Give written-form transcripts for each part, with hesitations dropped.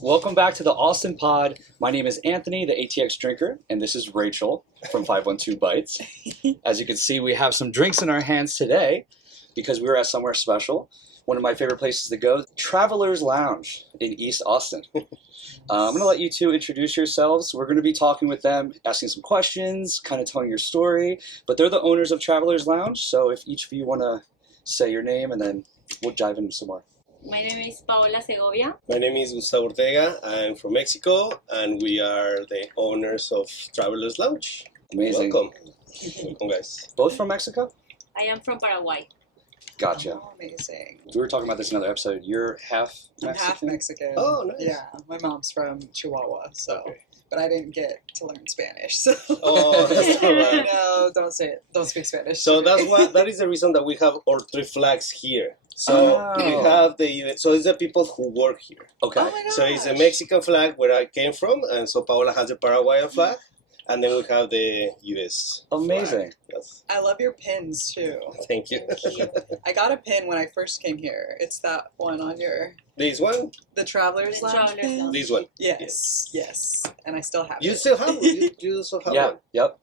Welcome back to the Austin Pod. My name is Anthony, the ATX drinker, and this is Rachel from 512 Bites. As you can see, we have some drinks in our hands today because we were at somewhere special. One of my favorite places to go, Travelers Lounge in East Austin. I'm going to let you two introduce yourselves. We're going to be talking with them, asking some questions, kind of telling your story. But they're the owners of Travelers Lounge, so if each of you want to say your name, and then we'll dive into some more. My name is Paola Segovia. My name is Gustavo Ortega. I'm from Mexico, and we are the owners of Travelers Lounge. Amazing. Welcome. Welcome, guys. Both from Mexico? I am from Paraguay. Gotcha. Oh, amazing. We were talking about this in another episode. You're half Mexican? I'm half Mexican. Oh, nice. Yeah, my mom's from Chihuahua, so. Okay. But I didn't get to learn Spanish, so. Oh, that's all right. No, don't say it. Don't speak Spanish. So that is the reason that we have our three flags here. So we have the US, so it's the people who work here. Okay. Oh my gosh. So it's the Mexican flag where I came from, and so Paola has the Paraguayan flag, and then we have the US. Amazing. Flag. Yes. I love your pins, too. Thank you. I got a pin when I first came here. It's that one on your, This one? the Traveler's The Lounge Traveler's pin. Lounge. This one. Yes. And I still have You it. still have one? You also have Yeah, one? yep.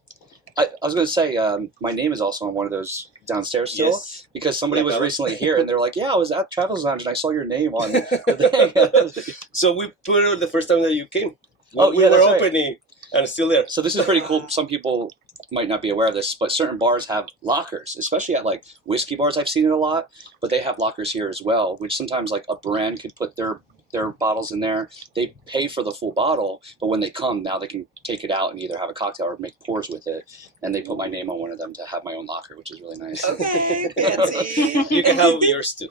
I was going to say, my name is also on one of those downstairs still, Yes. because somebody was Yeah, recently here, and they were like, yeah, I was at Travelers Lounge, and I saw your name on the thing. So we put it the first time that you came. Oh, we yeah, were that's right. opening, and it's still there. So this is pretty cool. Some people might not be aware of this, but certain bars have lockers, especially at like whiskey bars. I've seen it a lot, but they have lockers here as well, which sometimes like a brand could put their bottles in there. They pay for the full bottle, but when they come, now they can take it out and either have a cocktail or make pours with it. And they put my name on one of them to have my own locker, which is really nice. Okay, fancy. You can have yours too.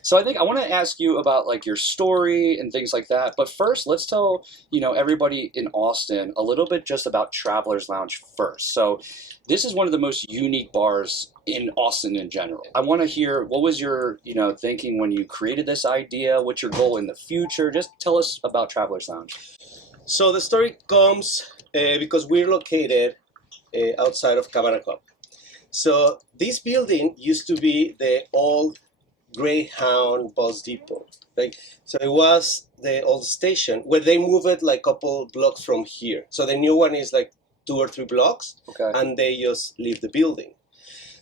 So I think I want to ask you about like your story and things like that. But first, let's tell everybody in Austin a little bit just about Travelers Lounge first. So this is one of the most unique bars in Austin in general. I want to hear what was your thinking when you created this idea. What's your goal in the future? Just tell us about Travelers Lounge. So the story comes because we're located outside of Cabana Club. So this building used to be the old Greyhound bus depot. So it was the old station where they moved it like a couple blocks from here. So the new one is like 2 or 3 blocks, Okay. and they just leave the building.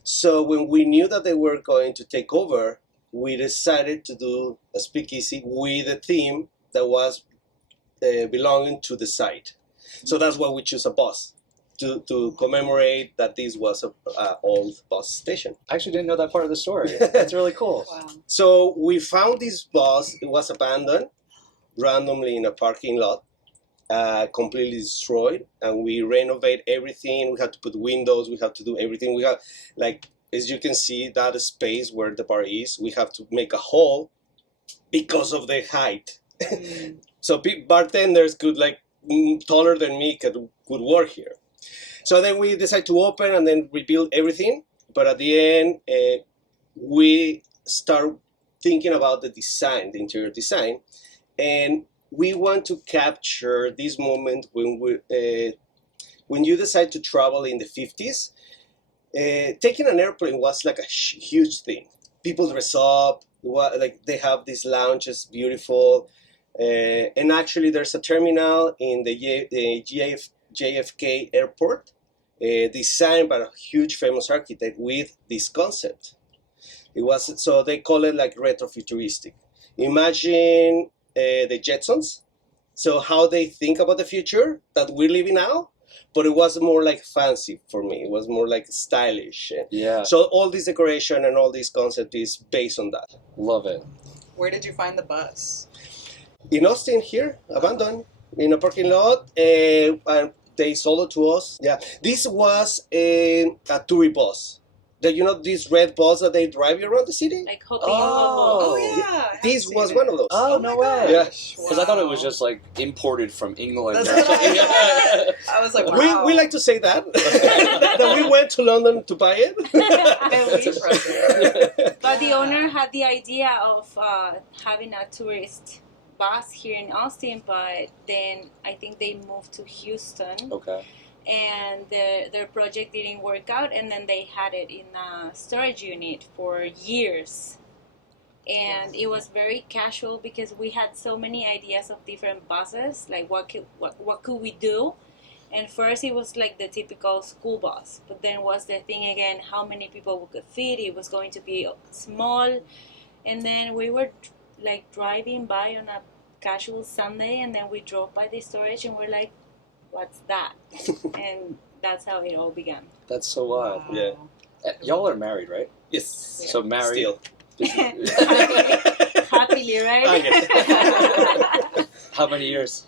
So when we knew that they were going to take over, we decided to do a speakeasy with a theme that was belonging to the site. So that's why we choose a bus to commemorate that this was a old bus station. I actually didn't know that part of the story. That's really cool. Wow. So we found this bus. It was abandoned randomly in a parking lot, completely destroyed, and we renovate everything. We had to put windows. We have to do everything. We have, like, as you can see, that space where the bar is, we have to make a hole because of the height. So bartenders could, like, taller than me could work here. So then we decided to open and then rebuild everything. But at the end, we start thinking about the design, the interior design, and we want to capture this moment when you decide to travel in the 50s. Taking an airplane was like a huge thing. People dress up, like they have these lounges, beautiful. And actually, there's a terminal in the JFK airport, designed by a huge famous architect with this concept. So they call it like retrofuturistic. Imagine the Jetsons. So how they think about the future that we're living now, but it was more like fancy for me. It was more like stylish. Yeah. So all this decoration and all this concept is based on that. Love it. Where did you find the bus? In Austin here, abandoned, in a parking lot, and they sold it to us. Yeah, this was a tourist bus. This red bus that they drive you around the city? Like hopping Oh. Oh, yeah. I have This seen was it. one of those. Oh, my no way. gosh. Because I thought it was Wow. just like imported from England. That's or what something. I was like, wow. We like to say that, that we went to London to buy it. That's impressive. But the owner had the idea of having a tourist bus here in Austin, but then I think they moved to Houston. Okay. And their project didn't work out, and then they had it in a storage unit for years. and it was very casual because we had so many ideas of different buses, like what could we do. And first it was like the typical school bus, but then was the thing again, how many people we could fit. It was going to be small, and then we were like driving by on a casual Sunday, and then we drove by the storage and we're like, what's that? And that's how it all began. That's so wild. Wow. Yeah. Y'all are married, right? Yes. So married. Still. Happily, right? Ah, yes. How many years?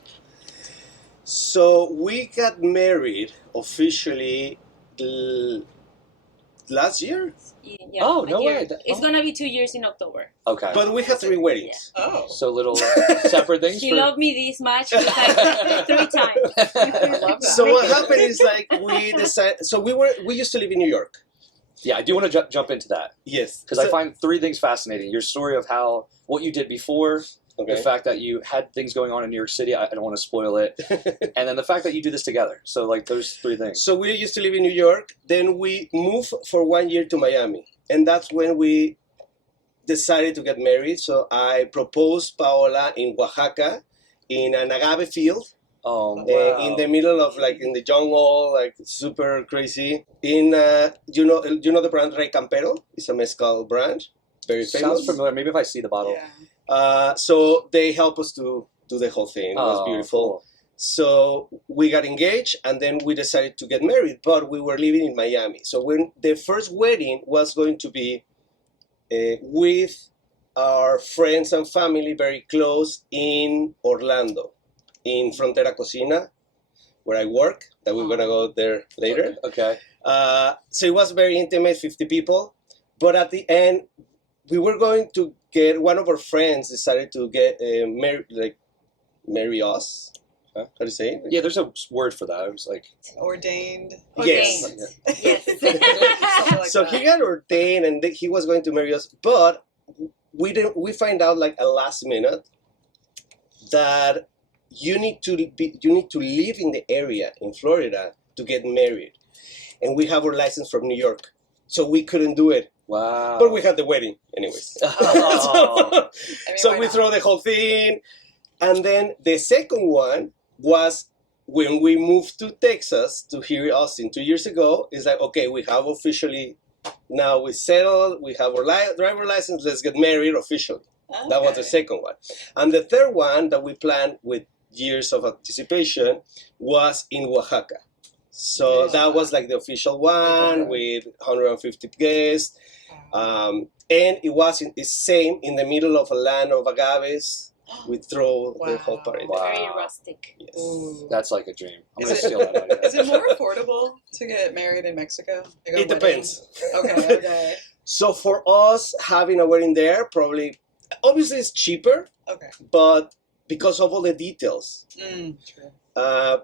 So we got married officially last year, Yeah, Oh, a no year. way. It's gonna be 2 years in October. Okay. but we had 3 weddings. Oh. So little separate things. She for... loved me this much, it's like 3 times. I love that. So what happened is like we decided. So we used to live in New York. Yeah, I do want to jump into that Yes, because I find 3 things fascinating. Your story of what you did before, the fact that you had things going on in New York City. I don't want to spoil it, and then the fact that you do this together. So like those 3 things. So we used to live in New York. Then we moved for 1 year to Miami, and that's when we decided to get married. So I proposed Paola in Oaxaca, in an agave field. Oh, wow. In the middle of like in the jungle, like super crazy. In you know the brand Rey Campero? It's a mezcal brand, very famous. Sounds familiar. Maybe if I see the bottle. Yeah. So they helped us to do the whole thing. It was beautiful. Cool. So we got engaged, and then we decided to get married. But we were living in Miami. So when the first wedding was going to be with our friends and family, very close in Orlando, in Frontera Cocina, where I work, that we're gonna go there later. Okay. So it was very intimate, 50 people. But at the end, we were going to get, one of our friends decided to get marry us. How do you say it? Yeah, there's a word for that. I was like, Ordained. Yes. Yes. Something like So that. he got ordained, and he was going to marry us, but we find out like a last minute that you need to live in the area in Florida to get married, and we have our license from New York, so we couldn't do it. wow. But we had the wedding anyways. Oh. I mean, So why we not? throw the whole thing, and then the second one was when we moved to Texas, to here in Austin 2 years ago. It's like, okay, we have officially, now we settled, we have our driver license, let's get married officially. That was the Okay. second one. And the third one that we planned with years of anticipation was in Oaxaca. So Yeah. that was like the official one Okay. with 150 guests. Wow. And it was the same in the middle of a land of agaves. We throw the whole party. Wow. Very rustic. Yes. Ooh. That's like a dream. I'm Is gonna it- steal that idea. Is it more affordable to get married in Mexico? Like a It depends. wedding? Okay, okay. So for us, having a wedding there, probably, obviously it's cheaper, Okay. but because of all the details. True.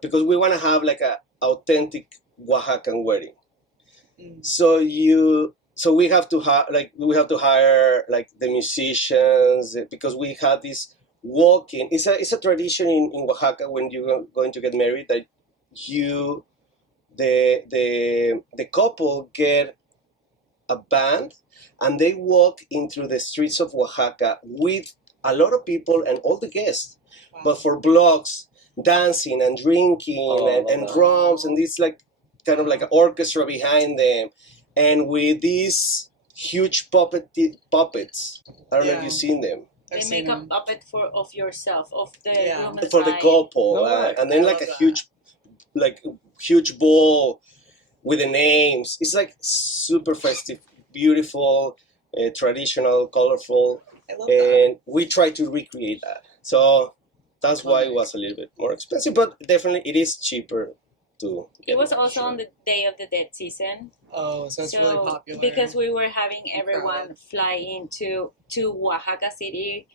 Because we want to have like a authentic Oaxacan wedding. Mm. So we have to hire like the musicians, because we had this walking. It's a tradition in Oaxaca when you're going to get married, that the couple get a band and they walk into the streets of Oaxaca with a lot of people and all the guests, Wow. but for blocks, dancing and drinking Oh, I love and that. drums, and this like kind of like an orchestra behind them, and with these huge puppets. I don't know if Yeah. you've seen them. I've They seen make a them. puppet of yourself, of the Yeah. groom and For the bride. couple, No way. and then I like a love that. huge bowl with the names. It's like super festive, beautiful, traditional, colorful, I love that. and we try to recreate that. So that's why it was a little bit more expensive, but definitely it is cheaper to get It was it, also sure. on the Day of the Dead season. Oh, so it's really popular. Because we were having And everyone crowded. fly into Oaxaca City.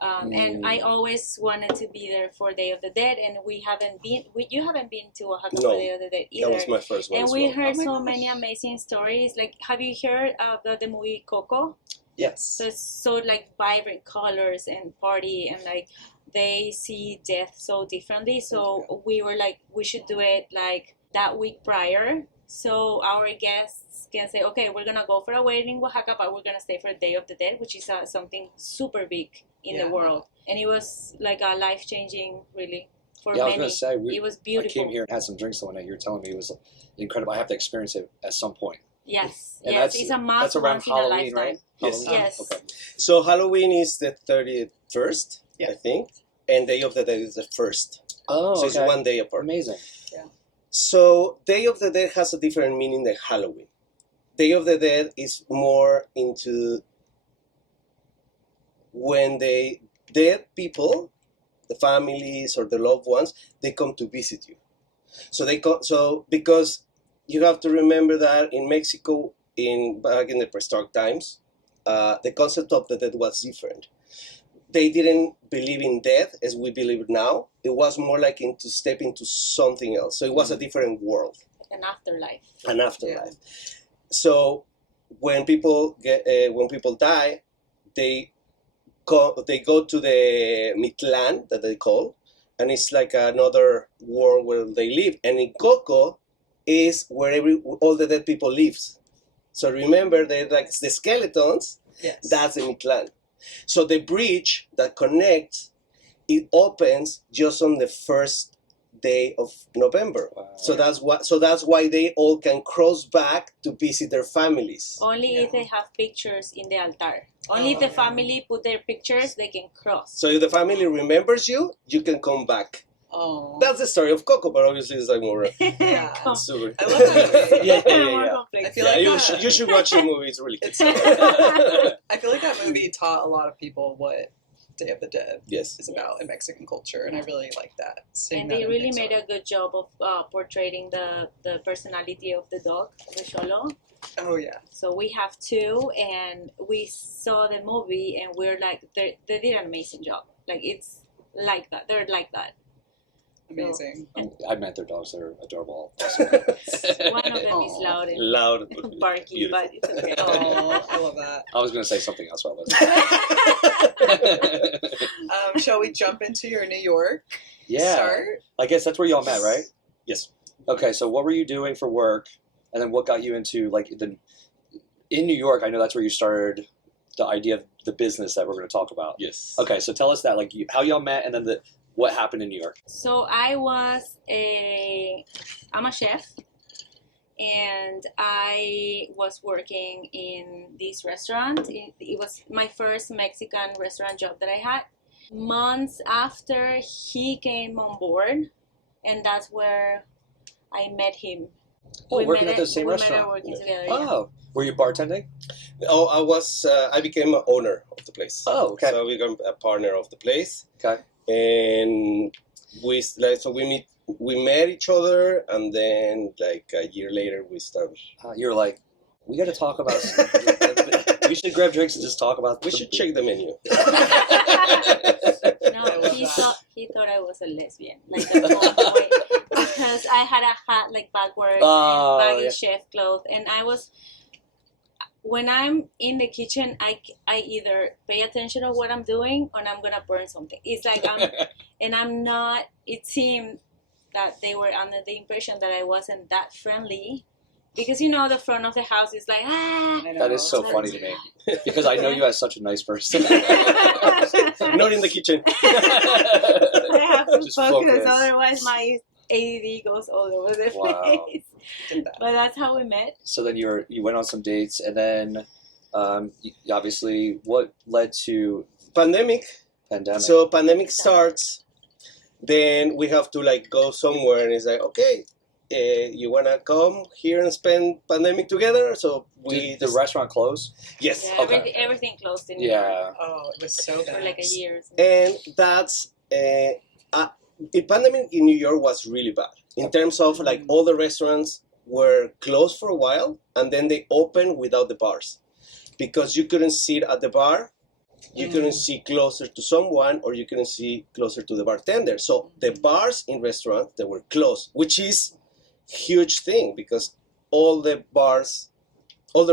And I always wanted to be there for Day of the Dead, and you haven't been to Oaxaca No, for Day of the Dead either. That was my first one And as we well. heard Oh my so gosh. many amazing stories. Like, have you heard of the movie Coco? Yes. So it's so like vibrant colors and party, and like they see death so differently. So we were like, we should do it like that week prior, So our guests can say, okay, we're gonna go for a wedding in Oaxaca, but we're gonna stay for Day of the Dead, which is something super big in the world. And it was like a life-changing, really, for Yeah, I was many. gonna say It was I beautiful. came here and had some drinks the one night. You were telling me it was incredible. I have to experience it at some point. Yes, And yes, it's a must that's around once in a Halloween, lifetime. right? Yes. Halloween? Yes. Okay. So Halloween is the 31st, Yeah. I think, and Day of the Dead is the 1st. Oh, So it's okay. 1 day apart. Amazing. So Day of the Dead has a different meaning than Halloween. Day of the Dead is more into when the dead people, the families or the loved ones, they come to visit you. So they come. So because you have to remember that in Mexico, back in the prehistoric times, the concept of the dead was different. They didn't believe in death as we believe now. It was more like to step into something else. So it was a different world, An afterlife. an afterlife. So when people die, they go to the Mitlan that they call, and it's like another world where they live. And in Coco is where all the dead people lives. So remember, they're like the skeletons. Yes. That's the Mitlan. So the bridge that connects, it opens just on the first day of November. Wow. So that's why they all can cross back to visit their families. Only if they have pictures in the altar. Only if the family put their pictures, they can cross. So if the family remembers you, you can come back. Oh. That's the story of Coco, but obviously it's like more Yeah. super. I love that movie. More yeah. complex. I feel like You should watch the movie. It's really good. I feel like that movie taught a lot of people what Day of the Dead Yes. is about in Mexican culture, and I really like that. seeing And that they in really Pixar. made a good job of portraying the personality of the dog, the Cholo. Oh yeah. So we have two, and we saw the movie, and we're like, they did an amazing job. Like, it's like that. They're like that. Amazing. I met their dogs. They're adorable. One of them is loud and Loud. barky, Beautiful. but it's okay. Oh, I love that. I was going to say something else, but I wasn't. Shall we jump into your New York Yeah. start? I guess that's where y'all met, right? Yes. Okay, so what were you doing for work, and then what got you into in New York? I know that's where you started the idea of the business that we're going to talk about. Yes. Okay, so tell us that, how y'all met, and then what happened in New York. So I'm a chef, and I was working in this restaurant. It was my first Mexican restaurant job that I had. Months after he came on board, and that's where I met him. Oh, working at the same we restaurant. met working together, yeah. Oh, were you bartending? Oh, I became an owner of the place. Oh, okay. So I became a partner of the place. Okay. And we met each other, and then like a year later we started. You're like, we got to talk about. We should grab drinks and just talk about. We should check the menu. No, he thought I was a lesbian, like the whole way, because I had a hat like backwards Oh, and baggy yeah. chef clothes, and I was. When I'm in the kitchen, I either pay attention to what I'm doing or I'm gonna burn something. It's like I'm not. It seemed that they were under the impression that I wasn't that friendly, because the front of the house is like I know. That is so funny to me because I know you as such a nice person. Not in the kitchen. I have to Just focus, focus. otherwise my ADD goes all over the Wow. place. Did that. But that's how we met. So then you went on some dates, and then obviously what led to Pandemic. pandemic? So pandemic starts, then we have to like go somewhere, and it's like, okay, you wanna come here and spend pandemic together? So we Did the restaurant close? yes, Yeah, Okay. everything closed in New York Yeah. Oh, it was so bad. for like a year. and that's the pandemic in New York was really bad in terms of like all the restaurants were closed for a while, and then they opened without the bars because you couldn't sit at the bar, you couldn't sit closer to someone, or you couldn't sit closer to the bartender. So the bars in restaurants, they were closed, which is huge thing because all the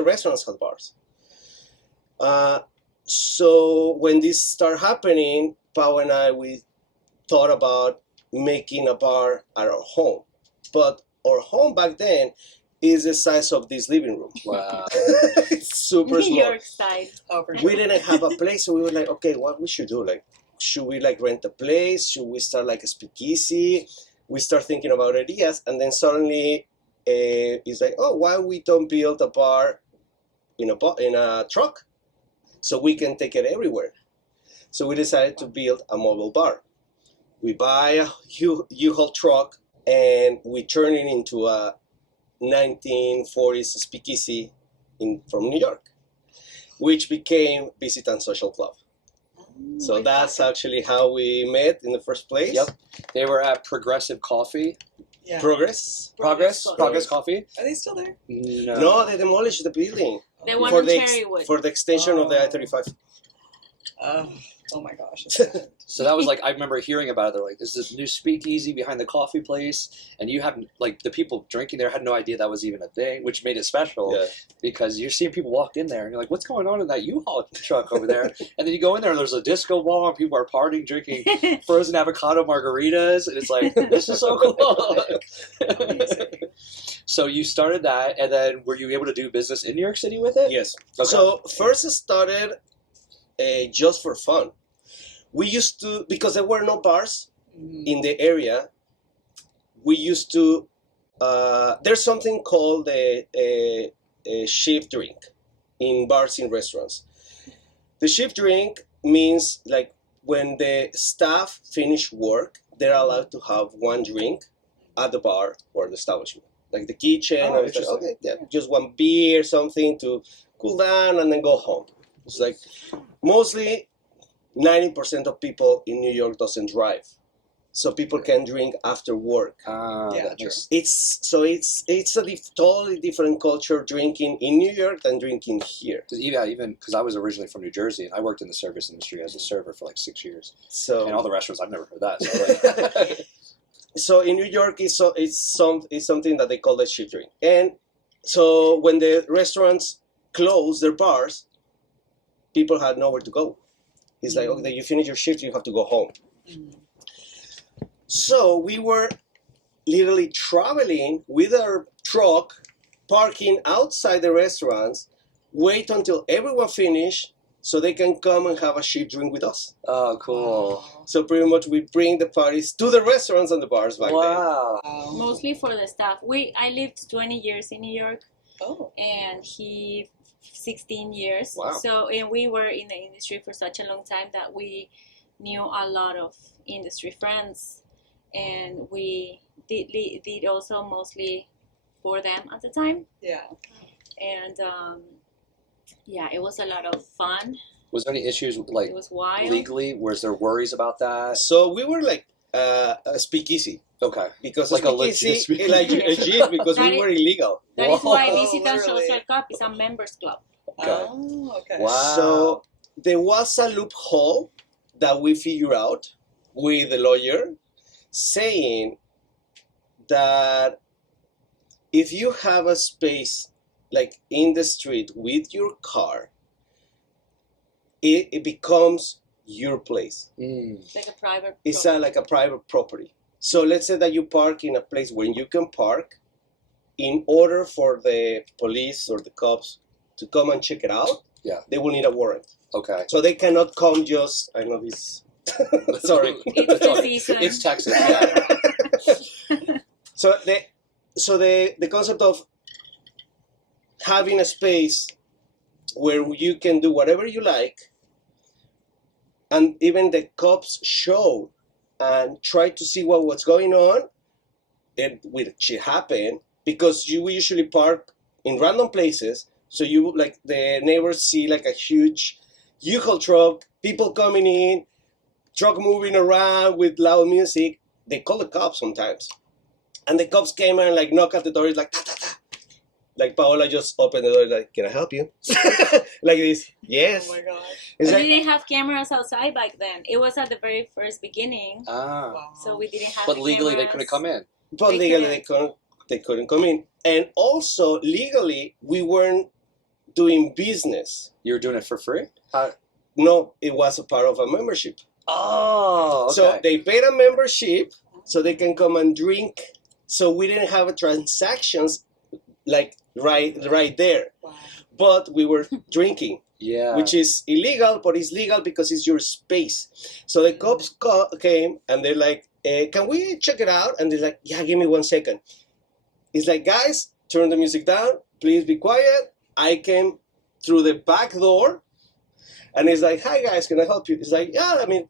restaurants had bars. So when this started happening, Pao and I, we thought about making a bar at our home. But our home back then, is the size of this living room. Wow. It's super New small. York style. Oh, for We sure. didn't have a place, so we were like, okay, what we should do? Like, should we like rent a place? Should we start like a speakeasy? We start thinking about ideas, and then suddenly it's like, oh, why we don't build a bar in a truck, so we can take it everywhere? So we decided to build a mobile bar. We buy a U-Haul truck and we turn it into a 1940s speakeasy from New York, which became Visitant Social Club. So that's actually how we met in the first place. Yep. They were at Progressive Coffee. Yeah. Progress. Progress Coffee? Are they still there? No, they demolished the building The one for on the Cherrywood. for the extension of the Oh. I-35. Oh my gosh. So that was like, I remember hearing about it. They're like, there's this new speakeasy behind the coffee place. And you have, like, the people drinking there had no idea that was even a thing, which made it special. Yeah. Because you're seeing people walk in there and you're like, what's going on in that U-Haul truck over there? And then you go in there and there's a disco ball and people are partying, drinking frozen avocado margaritas. And it's like, this is so cool. Amazing. So you started that, and then were you able to do business in New York City with it? Yes. Okay. So first it started just for fun. We used to, because there were no bars in the area, we used to, there's something called a shift drink in bars and restaurants. The shift drink means like when the staff finish work, they're allowed to have one drink at the bar or the establishment. Like the kitchen, Oh, or it's like, interesting. okay, yeah, just one beer, something to cool down and then go home. It's like mostly 90% of people in New York doesn't drive. So people can drink after work. Yeah, That true. makes- It's a totally different culture drinking in New York than drinking here. even because I was originally from New Jersey and I worked in the service industry as a server for like 6 years. And all So the restaurants, I've never heard that. So like, so in New York, it's something that they call the shift drink. And so when the restaurants close their bars, people had nowhere to go. It's like, okay, you finish your shift, you have to go home. So we were literally traveling with our truck, parking outside the restaurants, wait until everyone finished so they can come and have a shift drink with us. oh, cool. So pretty much we bring the parties to the restaurants and the bars back then. Wow. Wow. Mostly for the staff. I lived 20 years in New York, Oh. and he 16 years. Wow. So, and we were in the industry for such a long time that we knew a lot of industry friends, and we did also mostly for them at the time. Yeah. And yeah, it was a lot of fun. Was there any issues like It was wild. legally? Was there worries about that? So we were like a speakeasy. Okay. Because Like a speakeasy, legit like legit, because we That were illegal. That is why Whoa, Visitant literally. Social Club is a members club. Okay. Oh, okay. Wow. So there was a loophole that we figured out with the lawyer saying that if you have a space like in the street with your car, it becomes your place. It's like a private It's club. like a private property. So let's say that you park in a place where you can park. In order for the police or the cops to come and check it out, Yeah. they will need a warrant. Okay. So they cannot come just, I know this, sorry. It's the all right. season. It's Texas. Yeah. So the concept of having a space where you can do whatever you like, and even the cops show and try to see what's going on, which happened, because we usually park in random places, so you like the neighbors see like a huge U-Haul truck, people coming in, truck moving around with loud music. They call the cops sometimes, and the cops came and like knock at the door. It's like ta, ta, ta. Like Paola just opened the door. Like, can I help you? Like this. Yes. Oh my god. It's We like, didn't have cameras outside back then. It was at the very first beginning, Ah. Wow. so we didn't have. But the legally, they cameras. couldn't come in. but They legally they couldn't come in, and also legally we weren't doing business. You were doing it for free? No, it was a part of a membership. Oh, okay. So they paid a membership so they can come and drink. So we didn't have transactions like right there. Wow. But we were drinking, Yeah. which is illegal, but it's legal because it's your space. So the cops came and they're like, can we check it out? And they're like, yeah, give me 1 second. It's like, guys, turn the music down. Please be quiet. I came through the back door. And it's like, hi, guys, can I help you? It's like, yeah, I mean,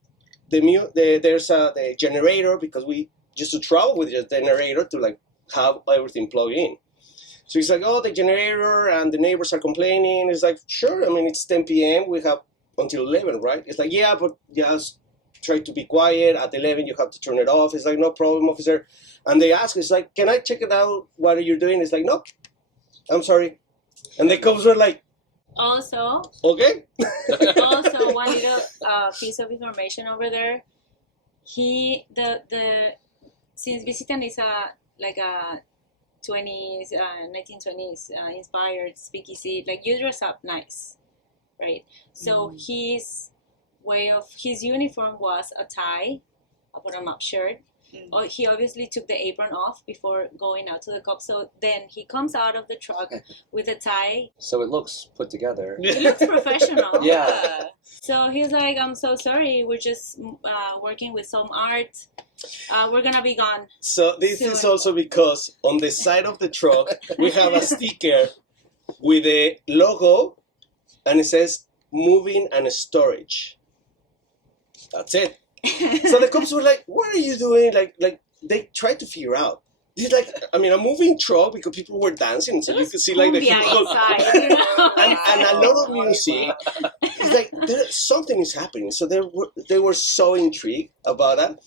there's the generator because we used to travel with the generator to like have everything plugged in. So he's like, oh, the generator and the neighbors are complaining. It's like, sure, I mean, it's 10 p.m. We have until 11, right? It's like, yeah, but just try to be quiet. At 11, you have to turn it off. It's like, no problem, officer. And they ask, it's like, can I check it out? What are you doing? It's like, no, I'm sorry. And the cops were like, Also, okay. also one little piece of information over there. Since Visitant is like a 20s, 1920s inspired speakeasy, like you dress up nice, right? So his uniform was a tie, a button-up shirt. He obviously took the apron off before going out to the cops. So then he comes out of the truck with a tie. So it looks put together. He looks professional. Yeah. So he's like, I'm so sorry. We're just working with some art. We're going to be gone. So this soon. is also because on the side of the truck, we have a sticker with a logo and it says moving and storage. That's it. So the cops were like, what are you doing? Like they tried to figure out. It's like, I mean, a moving truck because people were dancing, so you could see like the cumbia people inside, you know? and a lot of music. It's like something is happening. So they were so intrigued about that.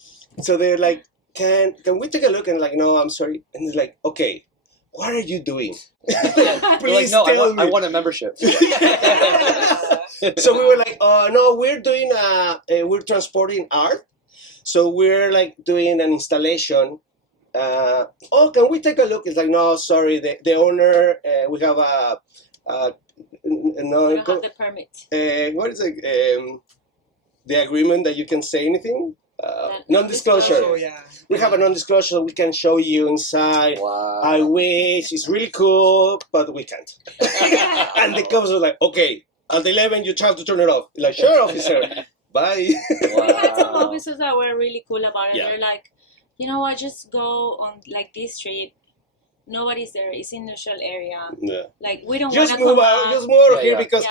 So they're like, can we take a look? And like, no, I'm sorry. And they're like, okay, what are you doing? Please They're like, no, tell me. I want a membership. So we were like, no, we're doing we're transporting art. So we're like doing an installation. Can we take a look? It's like, no, sorry, the owner, we have We don't have the permit. what is it? The agreement that you can say anything? Non-disclosure. Oh, yeah. We have a non-disclosure, so we can show you inside. Wow. I wish, it's really cool, but we can't. And the cops were like, okay, at 11 you have to turn it off. Like, sure, officer. Bye. We had some officers that were really cool about it. Yeah. They're like, you know what, just go on like this street. Nobody's there. It's industrial area. Yeah. Like we don't Just want to move come out. out. Just move out of here Yeah. because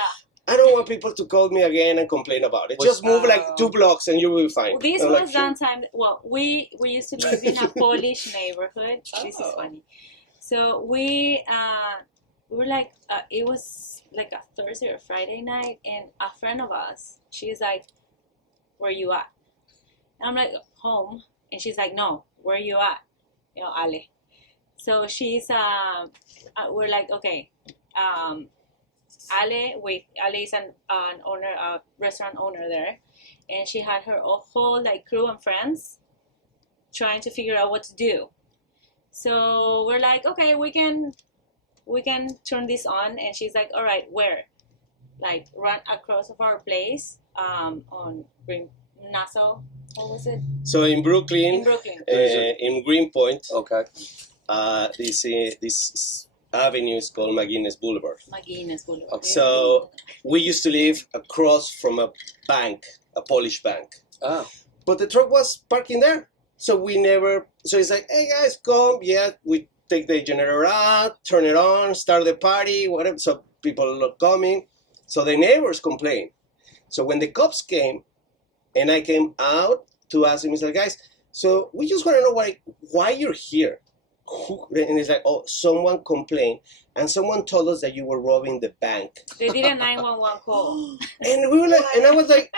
I don't want people to call me again and complain about it. Just move like 2 blocks and you will be fine. This I'm was like, done time. Well, we used to live in a Polish neighborhood. This is funny. So we were like, it was like a Thursday or Friday night, and a friend of us, she's like, "Where you at?" And I'm like, "Home." And she's like, "No, where you at?" You know, Ale. So she's we're like, okay. Ale is an owner, a restaurant owner there, and she had her whole like crew and friends trying to figure out what to do. So we're like, okay, we can turn this on, and she's like, all right, where? Like run across of our place on Nassau. What was it? So in Brooklyn, In Brooklyn. in Greenpoint, Okay. this avenue is called McGuinness Boulevard. McGuinness Boulevard. Okay. So we used to live across from a bank, a Polish bank. Oh. But the truck was parking there. So we never, so it's like, hey guys, come. Yeah, we take the generator out, turn it on, start the party, whatever. So people are coming. So the neighbors complain. So when the cops came and I came out to ask them, it's like, guys, so we just want to know why you're here. And it's like, oh, someone complained and someone told us that you were robbing the bank. They did a 911 call. And we were like, and I was like,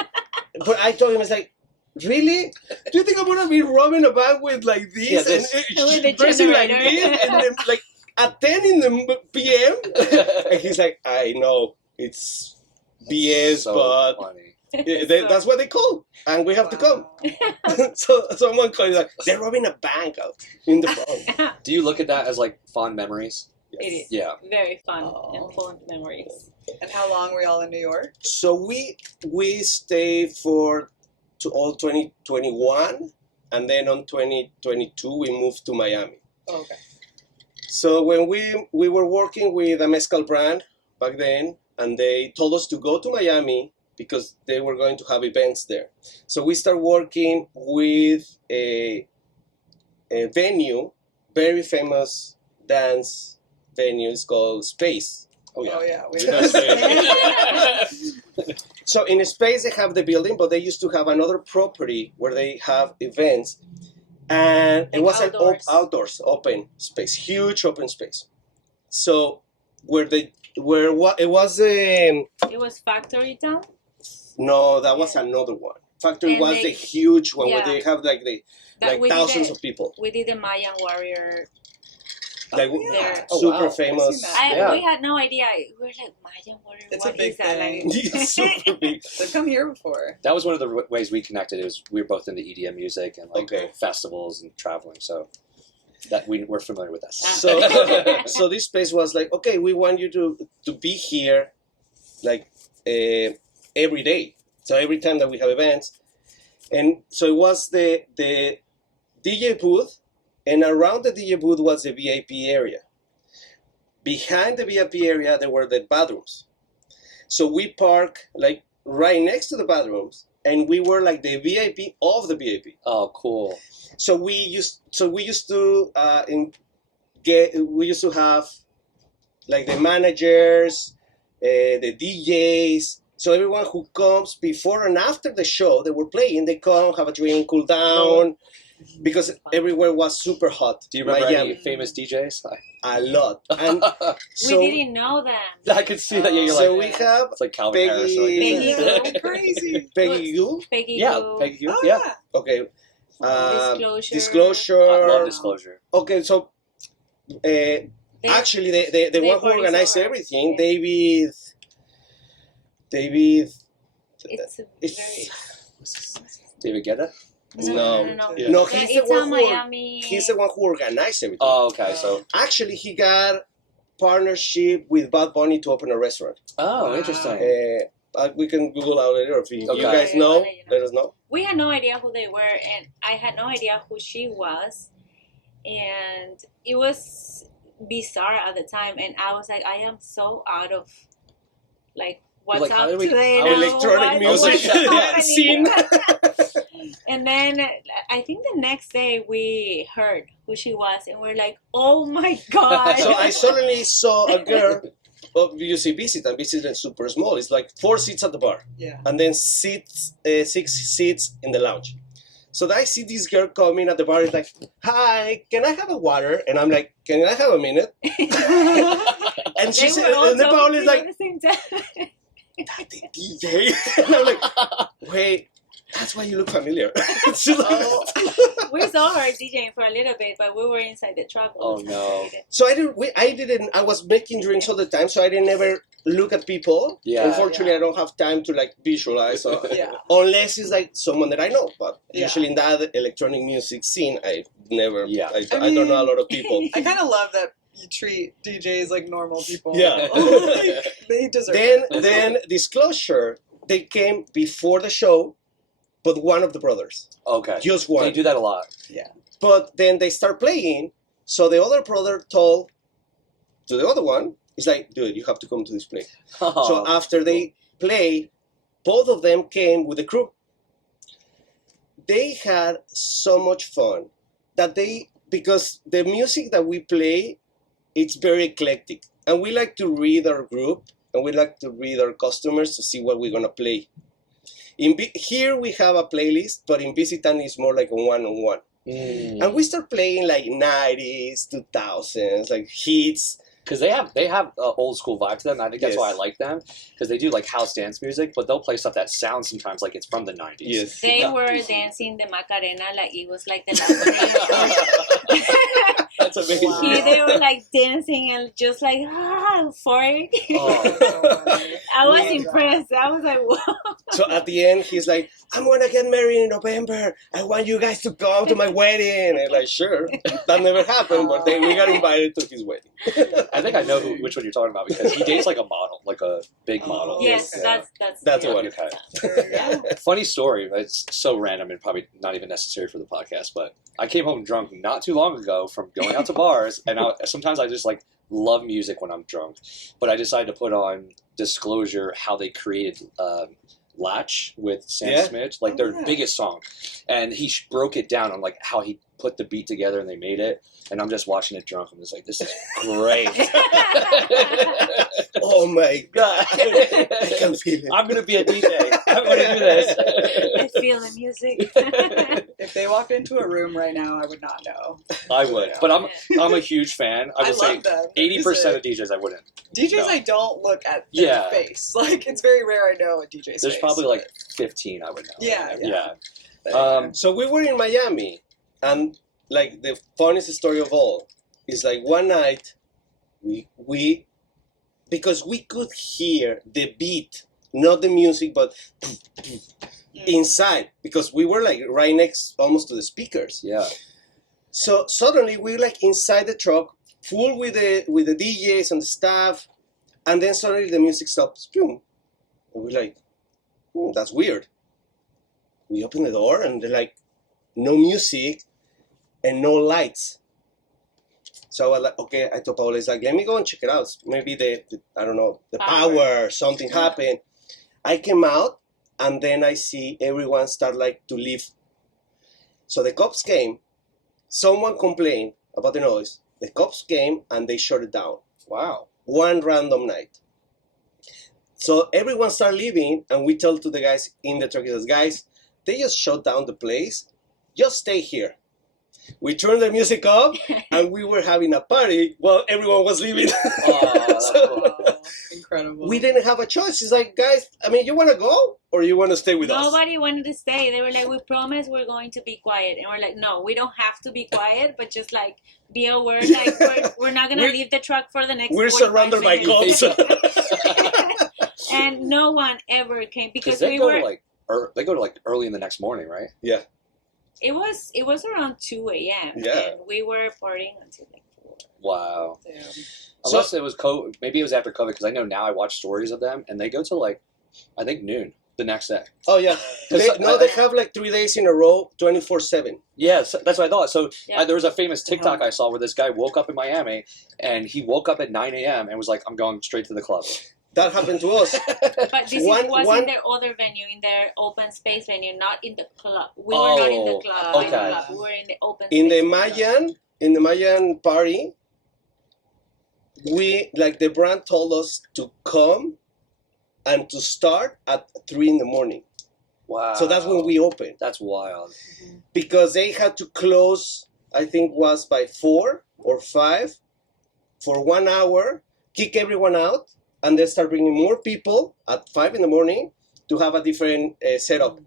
but I told him, it's like, really? Do you think I'm gonna be robbing a bank with like this? Yeah, this. With the dressing like generator. this? And then like at 10 in the p.m.? And he's like, I know, it's BS, So but funny. that's what they call. And we have to come. So someone called like, they're robbing a bank out in the front. Do you look at that as like fond memories? It is. Yeah. Very fun and fun memories. And how long were y'all in New York? So we stay to all 2021, and then on 2022 we moved to Miami. Oh, okay. So when we were working with a mezcal brand back then, and they told us to go to Miami because they were going to have events there. So we started working with a venue, very famous dance venue. It's called Space. Oh yeah. We know Space. So in Space, they have the building, but they used to have another property where they have events. And it Like was outdoors. an outdoors open space, huge open space. So it was It was Factory Town. no, that was another one. Factory And was they- the huge one where yeah. they have like That we did thousands the- of people, We did the Mayan Warrior. like There. Oh, super wow. famous. I've seen that. Yeah. We had no idea. We were like, Mayan Warrior, It's what a big is that? thing. Like, Super big. They've come here before. That was one of the ways we connected. It was we were both into EDM music and like Okay. festivals and traveling, so that we're familiar with that. So so this space was like, okay, we want you to be here, like every day. So every time that we have events, and so it was the DJ booth, and around the DJ booth was the VIP area. Behind the VIP area, there were the bathrooms. So we park like right next to the bathrooms, and we were like the VIP of the VIP. Oh, cool. So we used to we used to have like the managers, the DJs. So everyone who comes before and after the show, they were playing. They come, have a drink, cool down, because everywhere was super hot. Do you remember Miami, any famous DJs? a lot, and so we didn't know them. I could see that. Yeah, you're so like, we have it's like Calvin Harris. Or like, Peggy So crazy. Peggy Yu. Peggy yeah, Goo, Peggy. Goo, Oh yeah. yeah. Okay. Disclosure. Disclosure. I love Or- Disclosure. Okay, so They- actually, the they one who party organized so hard. everything, Yeah. David. It's a It's- very. David Guetta? No. Yeah. No, Yeah, he's the it's one a who Miami. he's the one who organized everything. Oh, okay. So, Actually, he got partnership with Bad Bunny to open a restaurant. oh, Wow. interesting. We can Google out later if you Okay. guys Yeah, know. I'll let you know. Let us know. We had no idea who they were, and I had no idea who she was, and it was bizarre at the time. And I was like, I am so out of like what's like, how up did we- today how now, electronic what's music happening? scene. And then I think the next day we heard who she was, and we're like, oh my god! So I suddenly saw a girl. Well, you see Visitant. Visitant is super small. It's like 4 seats at the bar, Yeah. and then 6 seats in the lounge. So I see this girl coming at the bar. It's like, "Hi, can I have a water?" And I'm like, "Can I have a minute?" And They she were said, all and the talking Paul to is you like, at the same time. "That the DJ." And I'm like, "Wait, that's why you look familiar." She's like- Oh. We saw her DJing for a little bit, but we were inside the truck. Oh, no. So I was making drinks all the time, so I didn't ever look at people. Yeah. Unfortunately, Yeah. I don't have time to like visualize, Yeah. unless it's like someone that I know. But Yeah. usually in that electronic music scene, I never. Yeah. I don't know a lot of people. I kind of love that you treat DJs like normal people. Yeah. Like, they deserve it. Then Disclosure, they came before the show, but one of the brothers, Okay. just They one. do that a lot. But then they start playing, so the other brother told to the other one, it's like, dude, you have to come to this play. So after they play, both of them came with the crew. They had so much fun that because the music that we play, it's very eclectic. And we like to read our group and we like to read our customers to see what we're going to play. Here we have a playlist, but in Visitant it's more like a one-on-one. Mm. And we start playing like 90s, 2000s, like hits. Because they have old school vibe to them. I think that's Yes. why I like them. Because they do like house dance music, but they'll play stuff that sounds sometimes like it's from the 90s. Yes. They Yeah. were dancing the Macarena like it was like the last day. That's amazing. Wow. They were like dancing and just like, ah, euphoric. Oh. I was We- impressed. I was like, whoa. So at the end, he's like, I'm going to get married in November. I want you guys to come to my wedding. And like, sure. That never happened, but then we got invited to his wedding. I think I know which one you're talking about because he dates like a model, like a big model. Yes, Okay. that's the one. Okay. Yeah. Funny story. It's so random and probably not even necessary for the podcast, but I came home drunk not too long ago from going out to bars, and sometimes I just like love music when I'm drunk, but I decided to put on Disclosure, how they created Latch with Sam Yeah. Smith, like their biggest song, and he broke it down on like how he put the beat together and they made it, and I'm just watching it drunk. I'm just like, this is great. Oh my God. I can feel it. I'm gonna be a DJ. I'm gonna do this. I feel the music. If they walked into a room right now, I would not know. I would, but I'm a huge fan. I would say love them. 80% of DJs I wouldn't. DJs, No. I don't look at their Yeah. face. Like, it's very rare I know a DJ's There's face. probably like but- 15 I would know. Yeah. So we were in Miami, and like the funniest story of all is like one night, we because we could hear the beat, not the music, but inside, because we were like right next, almost to the speakers. Yeah. So suddenly we're like inside the truck, full with the DJs and the staff, and then suddenly the music stops. Boom. And we're like, that's weird. We open the door and they're like, no music and no lights. So I was like, okay, I told Paola, it's like, let me go and check it out. Maybe the I don't know, the power, something happened. I came out and then I see everyone start like to leave. So the cops came, someone complained about the noise. The cops came and they shut it down. Wow. One random night. So everyone started leaving, and we told to the guys in the truck, guys, they just shut down the place. Just stay here. We turned the music up, and we were having a party while everyone was leaving. Oh, that's cool. Oh, incredible. We didn't have a choice. It's like, guys, I mean, you want to go or you want to stay with us? Nobody wanted to stay. They were like, we promise we're going to be quiet. And we're like, no, we don't have to be quiet, but just like be aware, like we're not going to We're- leave the truck for the next We're 45 surrounded by minutes. cops. And no one ever came because They we go were, to like they go to like early in the next morning, right? Yeah. it was around 2 a.m. Yeah. And we were partying until like 4. Wow. Damn. Unless it was COVID, maybe it was after COVID, because I know now I watch stories of them and they go to like, I think noon the next day. Oh, yeah. They have like 3 days in a row, 24/7. Yeah, so that's what I thought. So Yeah. there was a famous TikTok I saw where this guy woke up in Miami and he woke up at 9 a.m. and was like, I'm going straight to the club. That happened to us. But this was in their other venue, in their open space venue, not in the club. We were not in the club. okay. We were in the open In the space. Mayan party, we like the brand told us to come and to start at 3 in the morning. Wow. So that's when we opened, That's wild. because they had to close, I think was by 4 or 5 for 1 hour, kick everyone out, and then start bringing more people at 5 in the morning to have a different setup.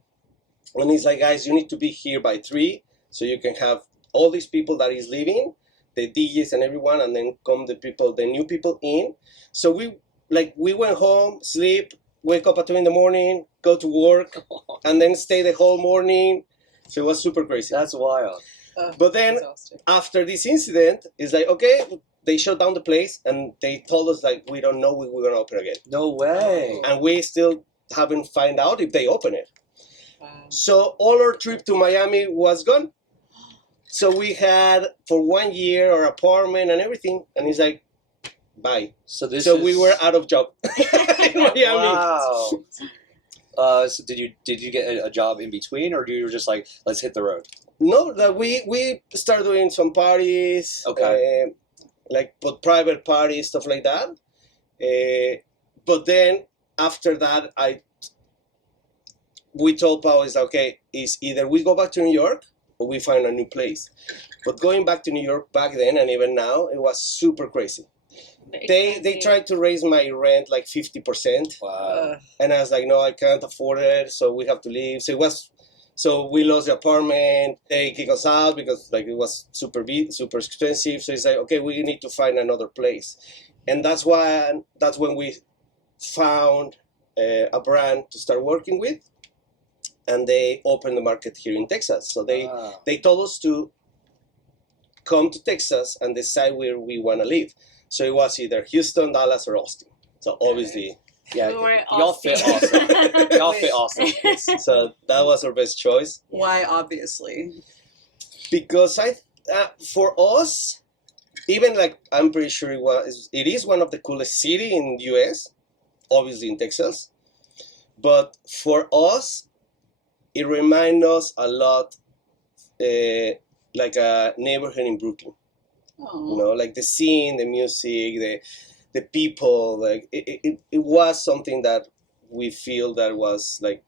And it's like, guys, you need to be here by 3 so you can have all these people that is leaving, the DJs and everyone, and then come the new people in. So we went home, sleep, wake up at 2 in the morning, go to work, and then stay the whole morning. So it was super crazy. That's wild. But then Exhausting. after this incident, it's like, okay, they shut down the place and they told us like, we don't know when we're gonna open again. No way. And we still haven't find out if they open it. Wow. So all our trip to Miami was gone. So we had for 1 year our apartment and everything, and it's like, bye. So We were out of job. in Miami. Wow. So did you get a job in between, or you were just like, let's hit the road? No, that we started doing some parties. Okay. Like but private parties, stuff like that. But then after that, we told Pao, is okay, is either we go back to New York or we find a new place. But going back to New York back then and even now, it was super crazy. They tried to raise my rent like 50%, Wow. and I was like, no, I can't afford it, so we have to leave. So we lost the apartment. They kicked us out because like it was super expensive. So it's like, okay, we need to find another place. and that's when we found a brand to start working with, and they opened the market here in Texas. So they told us to come to Texas and decide where we want to live. So it was either Houston, Dallas, or Austin. So obviously, Yeah, We were y'all fit Austin. awesome. Y'all fit awesome. so that was our best choice. Why, obviously? Because for us, even like I'm pretty sure it is one of the coolest city in the US, obviously in Texas. But for us, it reminds us a lot like a neighborhood in Brooklyn. Oh. You know, like the scene, the music, the people. Like it was something that we feel that was like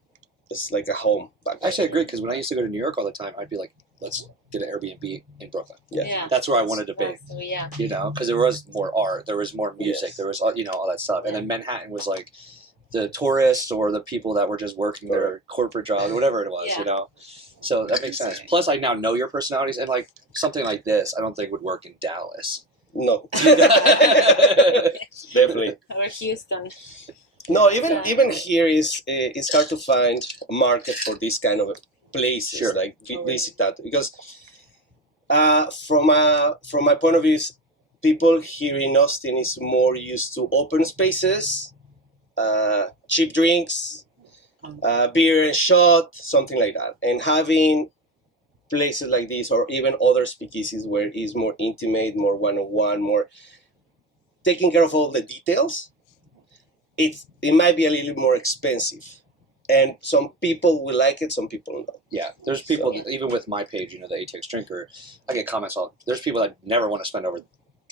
it's like a home back then. Actually, I agree, because when I used to go to New York all the time, I'd be like, let's get an Airbnb in Brooklyn. Yeah. That's where I wanted to be. So, yeah. You know, because there was more art, there was more music, Yes. there was, you know, all that stuff. And then Manhattan was like the tourists or the people that were just working their corporate job, whatever it was, Yeah. you know. So that makes sense. Plus, I now know your personalities, and like something like this, I don't think would work in Dallas. No, definitely. Or Houston. No, even here is it's hard to find a market for this kind of places, Sure. like Visitant, because from my point of view, people here in Austin is more used to open spaces, cheap drinks, beer and shot, something like that, and having places like this or even other speakeasies where it's more intimate, more one-on-one, more taking care of all the details. It might be a little more expensive, and some people will like it, some people don't. Yeah, there's people, So- that, even with my page, you know, the ATX Drinker, I get comments all, there's people that never want to spend over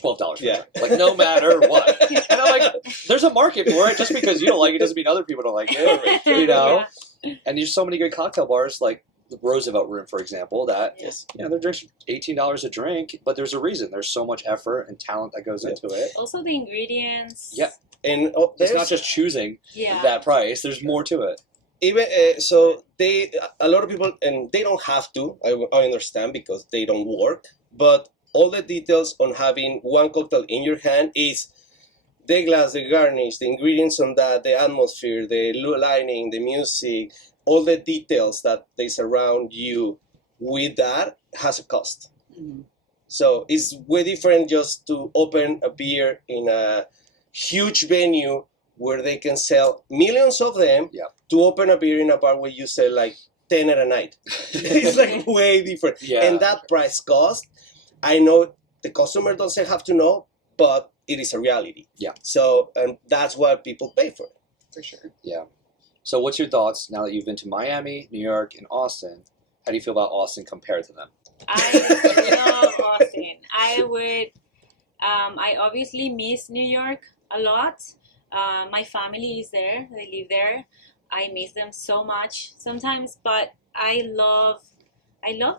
$12 for Yeah. a drink. Like, no matter what. And I'm like, there's a market for it. Just because you don't like it doesn't mean other people don't like it. You know? And there's so many good cocktail bars, like the Roosevelt Room, for example, that, Yes. you know, their drinks $18 a drink, but there's a reason. There's so much effort and talent that goes into it. Also the ingredients. Yeah. And It's not just choosing Yeah. that price. There's more to it. even so a lot of people, and they don't have to. I understand because they don't work, but all the details on having one cocktail in your hand is the glass, the garnish, the ingredients on that, the atmosphere, the lighting, the music, all the details that they surround you with that has a cost. Mhm. So it's way different just to open a beer in a huge venue where they can sell millions of them, Yeah. to open a beer in a bar where you sell like 10 at a night. It's like way different. Yeah. And that price cost, I know the customer doesn't have to know, but it is a reality. Yeah. So, and that's what people pay for. For sure. So what's your thoughts now that you've been to Miami, New York, and Austin? How do you feel about Austin compared to them? I love Austin. I obviously miss New York a lot. My family is there. They live there. I miss them so much sometimes, but I love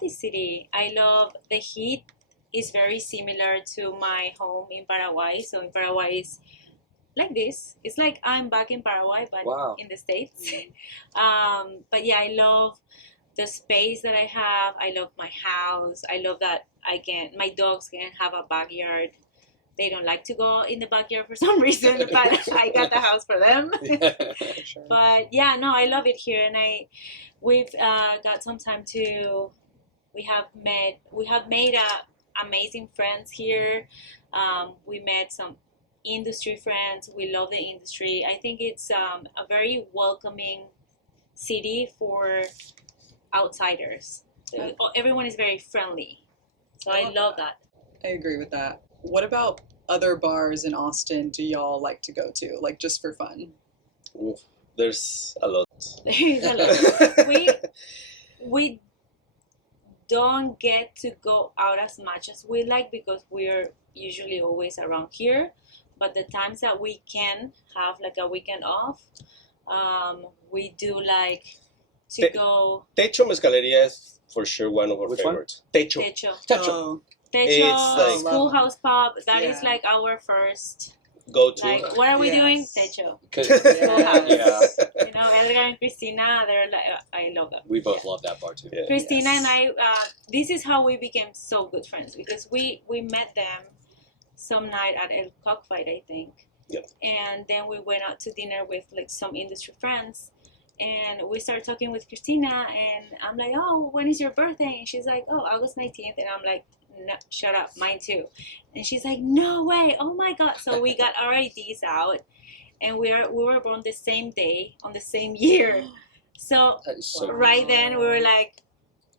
this city. I love the heat is very similar to my home in Paraguay. So in Paraguay is like this. It's like I'm back in Paraguay, but Wow. in the States. But yeah, I love the space that I have. I love my house. I love that my dogs can have a backyard. They don't like to go in the backyard for some reason, but I got the house for them. For sure. But yeah, no, I love it here, and we've got some time to. We have made amazing friends here. We met some industry friends. We love the industry. I think it's a very welcoming city for outsiders. So everyone is very friendly, so I love that. I agree with that. What about other bars in Austin do y'all like to go to, like just for fun? Oof, there's a lot. There's a lot. We don't get to go out as much as we like because we're usually always around here. But the times that we can have like a weekend off, we do like to go Techo Mezcaleria is for sure one of our Which one? favorites. Techo. Techo. Techo. Oh, Techo, It's like- Schoolhouse Pub. That is Yeah. like our first. Go to. Like, what are we doing? Yes. Techo. 'Cause- Schoolhouse. yeah, You know, Edgar and Christina, they're like, I love them. we both love that bar too. Yeah. Christina Yes. and I, this is how we became so good friends because we met them some night at El Cockfight, I think. Yep. And then we went out to dinner with like some industry friends. And we started talking with Christina, and I'm like, oh, when is your birthday? And she's like, oh, August 19th. And I'm like, no, shut up, mine too. And she's like, no way, oh my God. So we got our IDs out, and we were born the same day on the same year. So That is so right then we were like,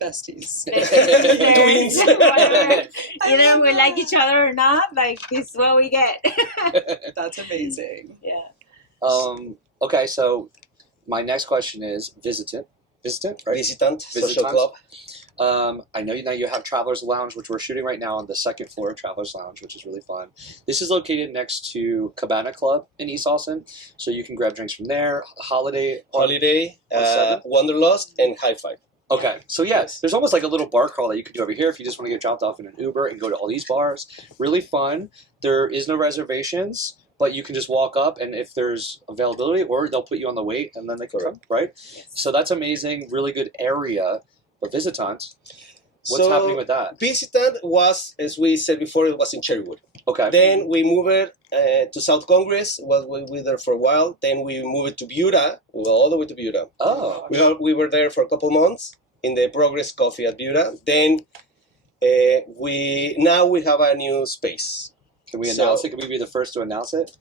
Besties. Twins. whatever. Either we like each other or not, like this is what we get. That's amazing. Yeah. Okay, so my next question is Visitant, right? Visitant Social Visitant. Club. I know you have Travelers Lounge, which we're shooting right now on the second floor of Travelers Lounge, which is really fun. This is located next to Cabana Club in East Austin, so you can grab drinks from there. Holiday, on 7th? Wanderlust, and High Five. Okay, so yes, there's almost like a little bar crawl that you could do over here if you just want to get dropped off in an Uber and go to all these bars. Really fun. There is no reservations, but you can just walk up, and if there's availability, or they'll put you on the wait, and then they can come, right? Yes. So that's amazing, really good area. But Visitant, what's So, happening with that? Visitant was, as we said before, it was in Cherrywood. Okay. Then we moved it to South Congress. We were there for a while. Then we moved it to Buda. We went all the way to Buda. Oh, We were there for a couple months in the Progress Coffee at Buda. Then now we have a new space. can we announce it? Can we be the first to announce it?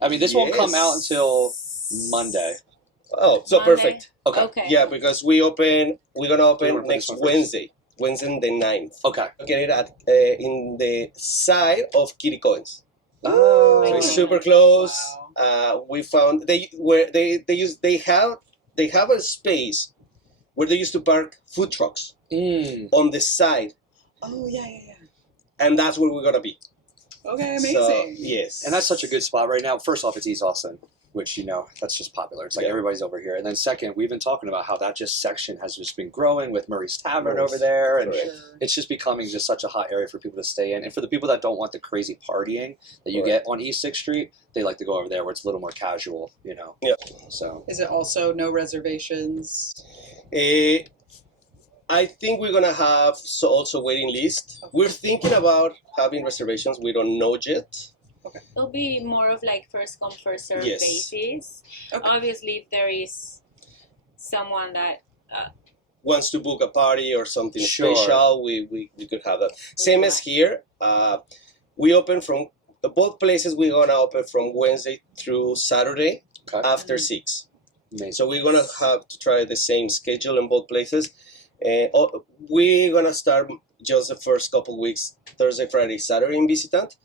I mean, this won't come out Yes. until Monday. Oh, so Monday. perfect. Okay. Okay. Yeah, because we're gonna You wanna open put next this one first? Wednesday the 9th. Okay. Get it at in the side of Kitty Cohen's. Oh, So it's Okay. super close. Wow. We found they have a space where they used to park food trucks on the side, Oh, yeah. and that's where we're gonna be. Okay, amazing. So, yes, And that's such a good spot right now. First off, it's East Austin, which, that's just popular. It's like Yeah. everybody's over here. And then second, we've been talking about how that just section has just been growing with Murray's Tavern Murray's, over there. And correct. Sure. it's just becoming just such a hot area for people to stay in. And for the people that don't want the crazy partying that you Correct. get on East 6th Street, they like to go over there where it's a little more casual, Yeah. So, Is it also no reservations? I think we're gonna have also waiting list. We're thinking about having reservations. We don't know yet. It'll be more of like first come, first serve Yes. basis. Okay. Obviously, if there is someone that Wants to book a party or something Sure. special, we could have that. Same as here. We open from both places. We're gonna open from Wednesday through Saturday okay. after 6. Amazing. So we're gonna have to try the same schedule in both places. We're gonna start just the first couple weeks, Thursday, Friday, Saturday in Visitant.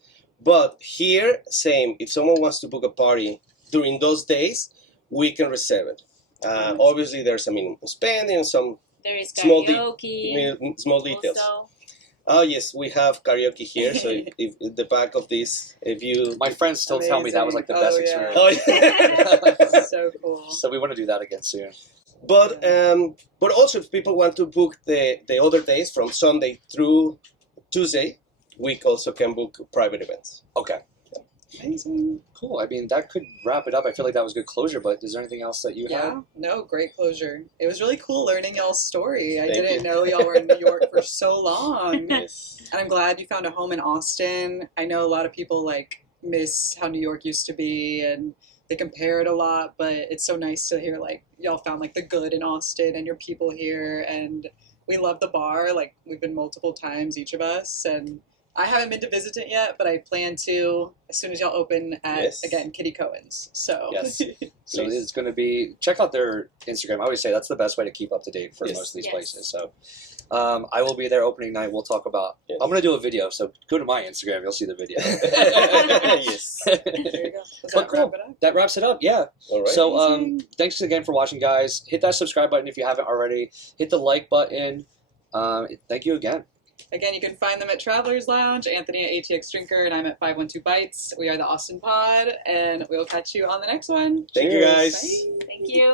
But here, same. If someone wants to book a party during those days, we can reserve it. Obviously, there's a minimum spending and some there is Small karaoke. small details. Also. Oh yes, we have karaoke here. So if the back of this, if you My friends still tell me that was like the best Amazing. experience. Oh, yeah. So cool. So we want to do that again soon. But also if people want to book the other days from Sunday through Tuesday, we also can book private events. Okay. Amazing. Cool. I mean, that could wrap it up. I feel like that was good closure, but is there anything else that you had? Yeah, no, great closure. It was really cool learning y'all's story. I Thank didn't you. know y'all were in New York for so long. Yes. And I'm glad you found a home in Austin. I know a lot of people miss how New York used to be and they compare it a lot, but it's so nice to hear y'all found the good in Austin and your people here, and we love the bar. We've been multiple times, each of us, and I haven't been to Visitant yet, but I plan to as soon as y'all open at, Yes. again, Kitty Cohen's. So Yes. So Please. it's going to be, check out their Instagram. I always say that's the best way to keep up to date for Yes. most of these Yes. places. So I will be there opening night. We'll talk about, Yes. I'm going to do a video. So go to my Instagram. You'll see the video. Yes. there you go. Does But that cool. wrap it up? That wraps it up. Yeah. All right. So Amazing. thanks again for watching, guys. Hit that subscribe button if you haven't already. Hit the like button. Thank you again. Again, you can find them at Travelers Lounge, Anthony at ATX Drinker, and I'm at 512 Bites. We are the Austin Pod, and we'll catch you on the next one. Thank you Cheers. guys. Bye. Thank you.